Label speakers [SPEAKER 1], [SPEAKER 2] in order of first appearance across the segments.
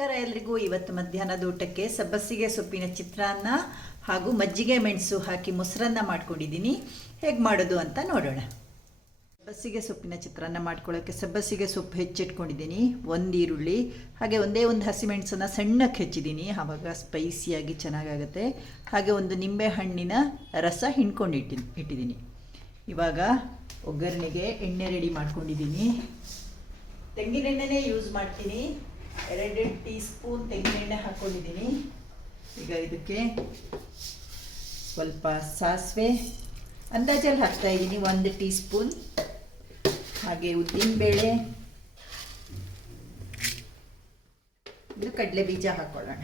[SPEAKER 1] ನಮಸ್ಕಾರ ಎಲ್ರಿಗೂ. ಇವತ್ತು ಮಧ್ಯಾಹ್ನದ ಊಟಕ್ಕೆ ಸಬ್ಬಸಿಗೆ ಸೊಪ್ಪಿನ ಚಿತ್ರಾನ್ನ ಹಾಗೂ ಮಜ್ಜಿಗೆ ಮೆಣಸು ಹಾಕಿ ಮೊಸರನ್ನ ಮಾಡ್ಕೊಂಡಿದ್ದೀನಿ. ಹೇಗೆ ಮಾಡೋದು ಅಂತ ನೋಡೋಣ. ಸಬ್ಬಸಿಗೆ ಸೊಪ್ಪಿನ ಚಿತ್ರಾನ್ನ ಮಾಡ್ಕೊಳ್ಳೋಕ್ಕೆ ಸಬ್ಬಸಿಗೆ ಸೊಪ್ಪು ಹೆಚ್ಚಿಟ್ಕೊಂಡಿದ್ದೀನಿ. ಒಂದು ಈರುಳ್ಳಿ, ಹಾಗೆ ಒಂದೇ ಒಂದು ಹಸಿಮೆಣಸನ್ನು ಸಣ್ಣಕ್ಕೆ ಹೆಚ್ಚಿದ್ದೀನಿ. ಆವಾಗ ಸ್ಪೈಸಿಯಾಗಿ ಚೆನ್ನಾಗಾಗುತ್ತೆ. ಹಾಗೆ ಒಂದು ನಿಂಬೆ ಹಣ್ಣಿನ ರಸ ಹಿಂಡ್ಕೊಂಡು ಇಟ್ಟಿ ಇಟ್ಟಿದ್ದೀನಿ. ಇವಾಗ ಒಗ್ಗರಣೆಗೆ ಎಣ್ಣೆ ರೆಡಿ ಮಾಡ್ಕೊಂಡಿದ್ದೀನಿ. ತೆಂಗಿನೆಣ್ಣೆನೇ ಯೂಸ್ ಮಾಡ್ತೀನಿ. ಎರಡೆರಡು ಟೀ ಸ್ಪೂನ್ ತೆಂಗಿನೆಣ್ಣೆ ಹಾಕ್ಕೊಂಡಿದ್ದೀನಿ ಈಗ ಇದಕ್ಕೆ ಸ್ವಲ್ಪ ಸಾಸಿವೆ, ಅಂದಾಜಲ್ಲಿ ಹಾಕ್ತಾ ಇದ್ದೀನಿ, ಒಂದು ಟೀ ಸ್ಪೂನ್ ಹಾಗೆ ಉದ್ದಿನಬೇಳೆ, ಇದು ಕಡಲೆ ಬೀಜ ಹಾಕ್ಕೊಳ್ಳೋಣ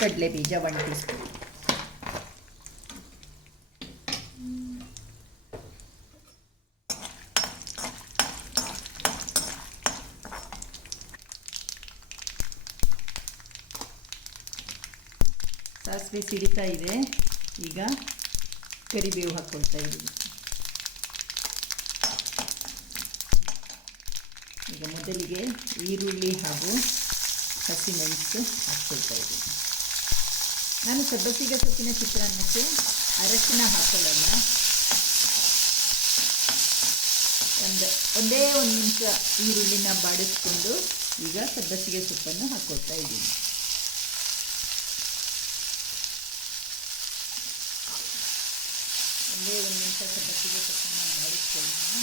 [SPEAKER 1] ಕಡಲೆ ಬೀಜ ಒನ್ ಟೀ ಸ್ಪೂನ್ ಸಾಸಿವೆ ಸಿಡಿತಾ ಇದೆ. ಈಗ ಕರಿಬೇವು ಹಾಕ್ಕೊಳ್ತಾ ಇದ್ದೀನಿ. ಈಗ ಮೊದಲಿಗೆ ಈರುಳ್ಳಿ ಹಾಗೂ ಹಸಿಮೆಣಸು ಹಾಕ್ಕೊಳ್ತಾ ಇದ್ದೀನಿ. ನಾನು ಸಬ್ಬಸಿಗೆ ಸೊಪ್ಪಿನ ಚಿತ್ರಾನ್ನಕ್ಕೆ ಅರಶಿನ ಹಾಕೊಳ್ಳಲ್ಲ. ಒಂದು, ಒಂದೇ ಒಂದು ನಿಮಿಷ ಈರುಳ್ಳಿನ ಬಾಡಿಸ್ಕೊಂಡು ಈಗ ಸಬ್ಬಸಿಗೆ ಸೊಪ್ಪನ್ನು ಹಾಕ್ಕೊಳ್ತಾ ಇದ್ದೀನಿ. ಒಂದೇ ಒಂದು ನಿಮಿಷ ಸಬ್ಬಸಿಗೆ ಸೊಪ್ಪನ್ನು ಬಾಡಿಸ್ಕೊಳ್ಳೋಣ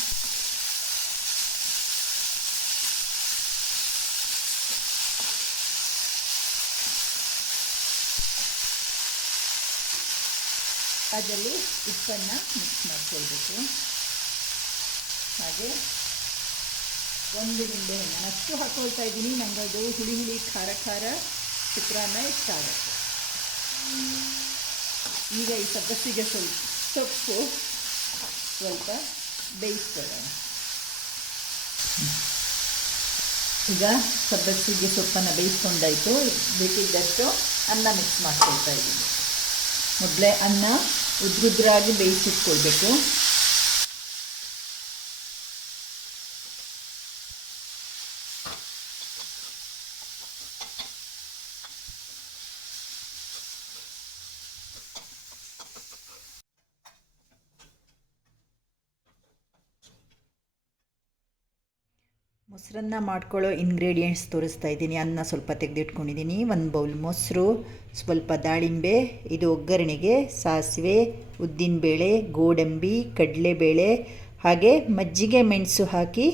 [SPEAKER 1] ಅದರಲ್ಲಿ ಉಪ್ಪನ್ನು ಮಿಕ್ಸ್ ಮಾಡ್ಕೊಳ್ಬೇಕು. ಹಾಗೆ ಒಂದು ನಿಂಬೆ ಹಣ್ಣು ಅಷ್ಟು ಹಾಕ್ಕೊಳ್ತಾ ಇದ್ದೀನಿ. ನನಗೆ ಅದು ಹುಳಿ ಹುಳಿ ಖಾರ ಖಾರ ಚಿತ್ರಾನ್ನ ಇಷ್ಟ ಆಗುತ್ತೆ. ಈಗ ಈ ಸಬ್ಬಸ್ಸಿಗೆ ಸ್ವಲ್ಪ ಸೊಪ್ಪು ಸ್ವಲ್ಪ ಬೇಯಿಸ್ಕೊಳ್ಳೋಣ ಈಗ ಸಬ್ಬಸಿಗೆ ಸೊಪ್ಪನ್ನು ಬೇಯಿಸ್ಕೊಂಡಾಯಿತು. ಬೇಕಿದ್ದಷ್ಟು ಅನ್ನ ಮಿಕ್ಸ್ ಮಾಡ್ಕೊಳ್ತಾ ಇದ್ದೀನಿ. ಮೊದಲೇ ಅನ್ನ ಉದ್ರುದ್ರಾಗಿ ಬೇಯಿಸಿಟ್ಕೊಳ್ಬೇಕು. ಮೊಸರನ್ನ ಮಾಡ್ಕೊಳ್ಳೋ ಇಂಗ್ರೀಡಿಯೆಂಟ್ಸ್ ತೋರಿಸ್ತಾ ಇದ್ದೀನಿ. ಅನ್ನ ಸ್ವಲ್ಪ ತೆಗೆದಿಟ್ಕೊಂಡಿದ್ದೀನಿ. ಒಂದು ಬೌಲ್ ಮೊಸರು, ಸ್ವಲ್ಪ ದಾಳಿಂಬೆ, ಇದು ಒಗ್ಗರಣೆಗೆ, ಸಾಸಿವೆ, ಉದ್ದಿನಬೇಳೆ, ಗೋಡಂಬಿ, ಕಡಲೆಬೇಳೆ, ಹಾಗೆ ಮಜ್ಜಿಗೆ ಮೆಣಸು ಹಾಕಿ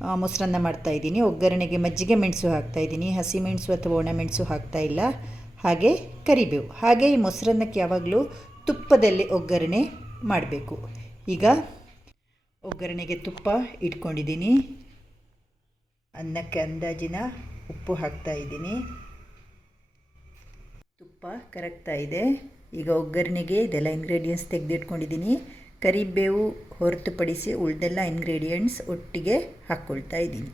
[SPEAKER 1] ಮೊಸರನ್ನ ಮೊಸರನ್ನ ಮಾಡ್ತಾಯಿದ್ದೀನಿ ಒಗ್ಗರಣೆಗೆ ಮಜ್ಜಿಗೆ ಮೆಣಸು ಹಾಕ್ತಾಯಿದ್ದೀನಿ ಹಸಿಮೆಣಸು ಅಥವಾ ಒಣಮೆಣಸು ಹಾಕ್ತಾ ಇಲ್ಲ. ಹಾಗೆ ಕರಿಬೇವು. ಹಾಗೆ ಈ ಮೊಸರನ್ನಕ್ಕೆ ಯಾವಾಗಲೂ ತುಪ್ಪದಲ್ಲಿ ಒಗ್ಗರಣೆ ಮಾಡಬೇಕು. ಈಗ ಒಗ್ಗರಣೆಗೆ ತುಪ್ಪ ಇಟ್ಕೊಂಡಿದ್ದೀನಿ. ಅನ್ನಕ್ಕೆ ಅಂದಾಜಿನ ಉಪ್ಪು ಹಾಕ್ತಾ ಇದ್ದೀನಿ. ತುಪ್ಪ ಕರಗ್ತಾ ಇದೆ. ಈಗ ಒಗ್ಗರಣೆಗೆ ಇದೆಲ್ಲ ಇಂಗ್ರೀಡಿಯೆಂಟ್ಸ್ ತೆಗೆದಿಟ್ಕೊಂಡಿದ್ದೀನಿ. ಕರಿಬೇವು ಹೊರತುಪಡಿಸಿ ಉಳಿದೆಲ್ಲ ಇಂಗ್ರೀಡಿಯೆಂಟ್ಸ್ ಒಟ್ಟಿಗೆ ಹಾಕ್ಕೊಳ್ತಾ ಇದ್ದೀನಿ.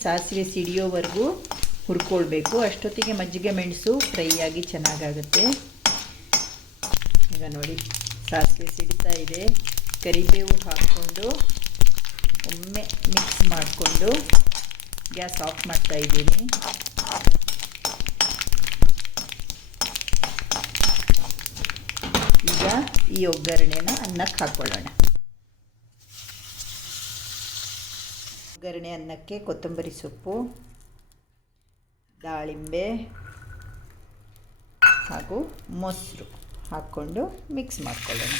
[SPEAKER 1] ಸಾಸಿವೆ ಸಿಡಿಯೋವರೆಗೂ ಹುರ್ಕೊಳ್ಬೇಕು. ಅಷ್ಟೊತ್ತಿಗೆ ಮಜ್ಜಿಗೆ ಮೆಣಸು ಫ್ರೈ ಆಗಿ ಚೆನ್ನಾಗಾಗುತ್ತೆ. ಈಗ ನೋಡಿ, ಸಾಸಿವೆ ಸಿಡಿತಾ ಇದೆ. ಕರಿಬೇವು ಹಾಕ್ಕೊಂಡು ಒಮ್ಮೆ ಮಿಕ್ಸ್ ಮಾಡಿಕೊಂಡು ಗ್ಯಾಸ್ ಆಫ್ ಮಾಡ್ತಾ ಇದ್ದೀನಿ. ಈಗ ಈ ಒಗ್ಗರಣೆನ ಅನ್ನಕ್ಕೆ ಹಾಕ್ಕೊಳ್ಳೋಣ ಒಗ್ಗರಣೆ ಅನ್ನಕ್ಕೆ ಕೊತ್ತಂಬರಿ ಸೊಪ್ಪು ದಾಳಿಂಬೆ ಹಾಗೂ ಮೊಸರು ಹಾಕ್ಕೊಂಡು ಮಿಕ್ಸ್ ಮಾಡ್ಕೊಳ್ಳೋಣ.